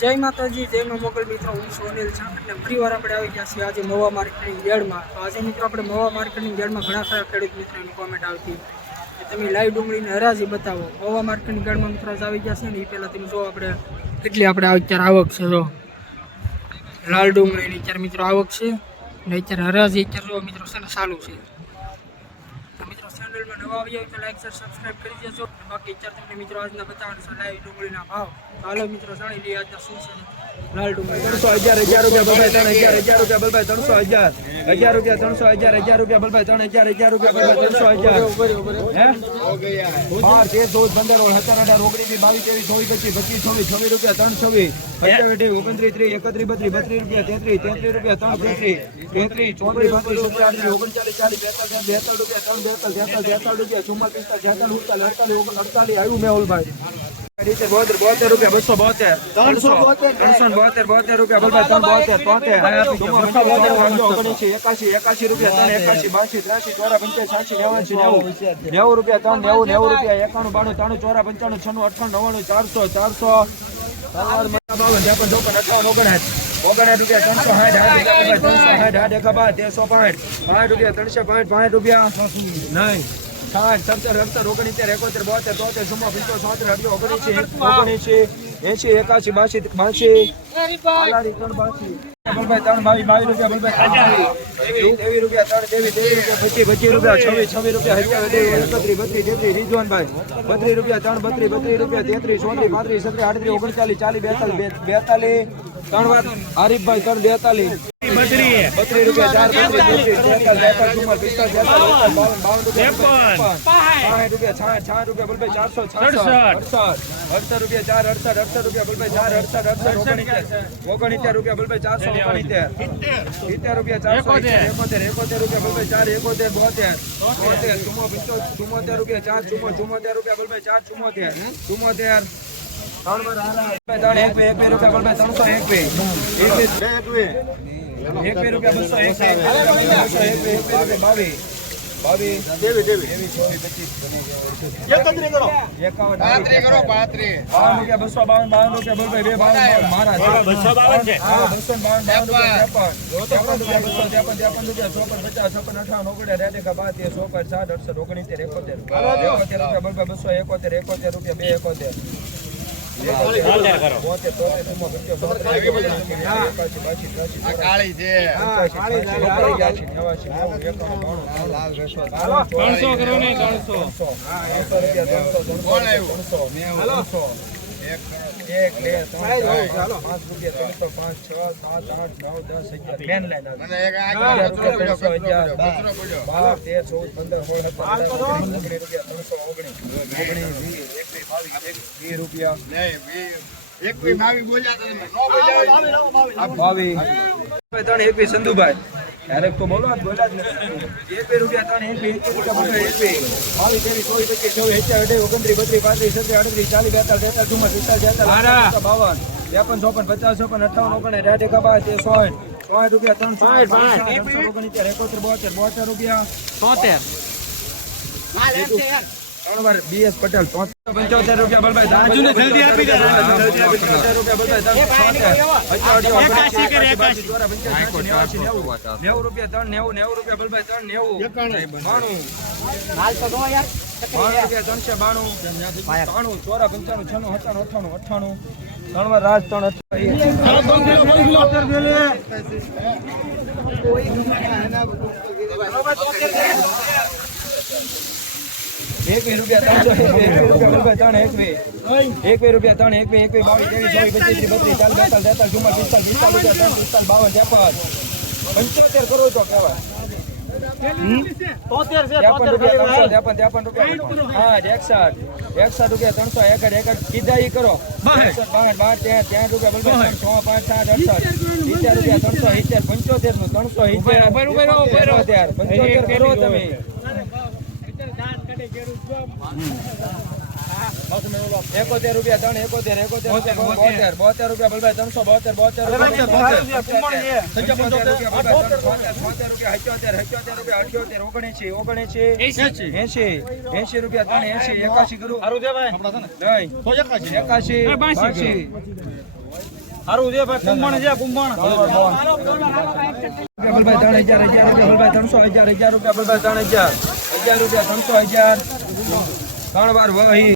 જય માતાજી, જય મા મોગલ મિત્રો. હું છું અનિલ શાહ અને ફરીવાર આપણે આવી ગયા છીએ આજે મહુવા માર્કેટની યાર્ડમાં. તો આજે મિત્રો આપણે મહુવા માર્કેટની યાર્ડમાં ઘણા ખરા ખેડૂત મિત્રોની કોમેન્ટ આવતી કે તમે લાઈવ ડુંગળીની હરાજી બતાવો. મહુવા માર્કેટની યાર્ડમાં મિત્રો આવી ગયા છે ને એ પહેલાં તમે જો આપણે કેટલી આપણે અત્યારે આવક છે. જો લાલ ડુંગળીની અત્યારે મિત્રો આવક છે ને અત્યારે હરાજી અત્યારે જો મિત્રો છે ને ચાલુ છે. તો મિત્રો ચેનલમાં નવા આવ્યા હોય તો લાઈક શેર સબસ્ક્રાઈબ કરી દેજો. બાકી અત્યારે તમને મિત્રો આજના બતાવવાનું છે લાઈવ ડુંગળીના ભાવ. હાલો મિત્રો જાણી લઈએ આજના શું છે લાલ ડુંગળી. 300 1000 રૂપિયા બલભાઈ 3000 રૂપિયા બલભાઈ 300 1000 રૂપિયા 300 1000 રૂપિયા બલભાઈ 3000 રૂપિયા બલભાઈ 300 1000 રીતે 72 રૂપિયા 272 372 રૂપિયા બલભાઈ 372 81 રૂપિયા 381 90 રૂપિયા 3 90 રૂપિયા 91 92 93 94 95 96 97 98 99 400 રૂપિયા 60 70 70 69 71 72 73 74 75 76 80 81 82 રૂપિયા 25 રૂપિયા 26 રૂપિયા 31 32 રિઝવાનભાઈ 32 રૂપિયા 3 32 રૂપિયા 33 34 35 37 38 39 3 વાર આરીફભાઈ 3 42 રૂપિયા 4 60 રૂપિયા બલભાઈ 468 રૂપિયા 4 68 રૂપિયા બલભાઈ 4 68 69 રૂપિયા બલભાઈ 469 70 રૂપિયા 471 રૂપિયા બલભાઈ 4 71 72 રૂપિયા 4 74 રૂપિયા બલભાઈ 4 74 3 વાર આલા 1 રૂપિયા બલભાઈ 301 રૂપિયા 3 સંધુભાઈ डायरेक्ट तो बोलो बोला જ નથી 1 રૂપિયા 3 1 રૂપિયા 22 23 24 25 26 27 28 39 40 42 43 44 45 46 47 52 53 54 55 55 58 રૂપિયા 73 3 વાર બીએસ પટેલ 75 રૂપિયા બલભાઈ દાજુને જલ્દી આપી દે જલ્દી આપી 75 રૂપિયા બલભાઈ 90 રૂપિયા 3 90 રૂપિયા બલભાઈ 3 90 હાલ તો દો યાર 392 ચોરા 95 96 97 98 3 વાર રાજ 3 एक रुपया 3 एक रुपया 3 एक 22 23 24 75 करो तो केवा 73 रुपया हाँ 61 रुपया 361 कीधा ही करो 62 रुपया 5 7 68 रुपया 370 370 करो तमे 71 રૂપિયા 3 71 72 રૂપિયા બલભાઈ 372 72 80 રૂપિયા 3 80 81 કરું હારું દે ભાઈ કુંભણ છે કુંભણ બલભાઈ 3000 રૂપિયા 300 રૂપિયા બલભાઈ 1000 રૂપિયા 300 3 વાર વહી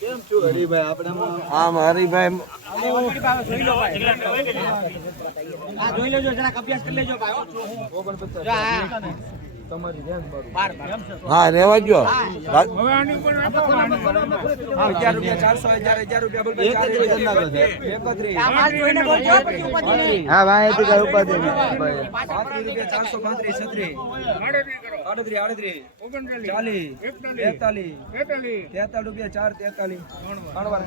કેમ છું હરીભાઈ આપણે આમ હરીભાઈ જોઈ લેજો જરાક અભ્યાસ કરી લેજો ભાઈ તમારી હા રેવા જો 1000 રૂપિયા 400 1000 રૂપિયા 31 હા ભાઈ તો કઈ ઉપાધિ રૂપિયા 435 38 40 42 43 રૂપિયા 4 43 3 વાર